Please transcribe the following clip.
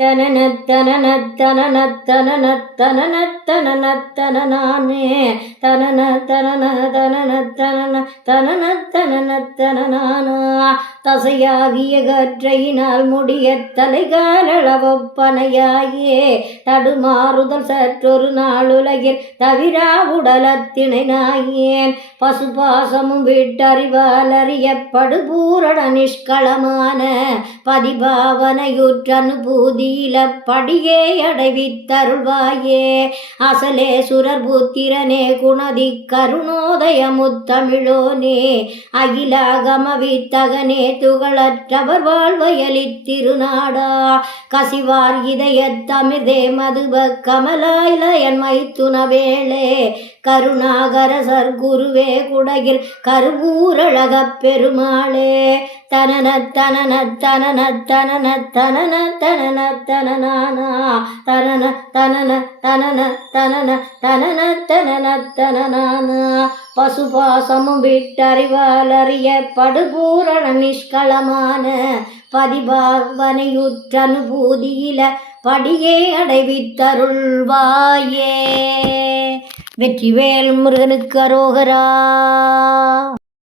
தனன தனன தனன தனன தனன தனன தனன தனன தசையாகிய கற்றையினால் முடிய தலைகாலளவொப்பனையாயே. தடுமாறுதல் சற்றொரு நாளுலகில் தவிரா உடலத்தினை நாயேன் பசுபாசமும் விட்டறிவால் அறியப்படுபூரண நிஷ்களமான பதிபாவனையுற்றனுபூதி நீலப்படியே அடைவித்தருள்வாயே. அசலே சுரர் புத்திரனே குணதி கருணோதய முத்தமிழோனே. அகிலாகம துகளற்றவர் வாழ்வயலித்திருநாடா கசிவார் இதயத்தமிர்தே மதுப கமலாயிலயன் மைத்துனவேளே கருணாகர சர்க்குருவே குடகில் கருவூரழகப் பெருமாளே. தனன தனன தனன தனன தனன தனன தனனானா தனன தனன தனன தனன தனன தனன தனனானா பசுபாசமும் விட்டறிவாலறிய படுபூரண நிஷ்களமான பதிபாவனையுற்ற அனுபூதியில படியே அடைவித்தருள்வாயே. வெற்றிவேல் முருகனுக்கு அரோகரா.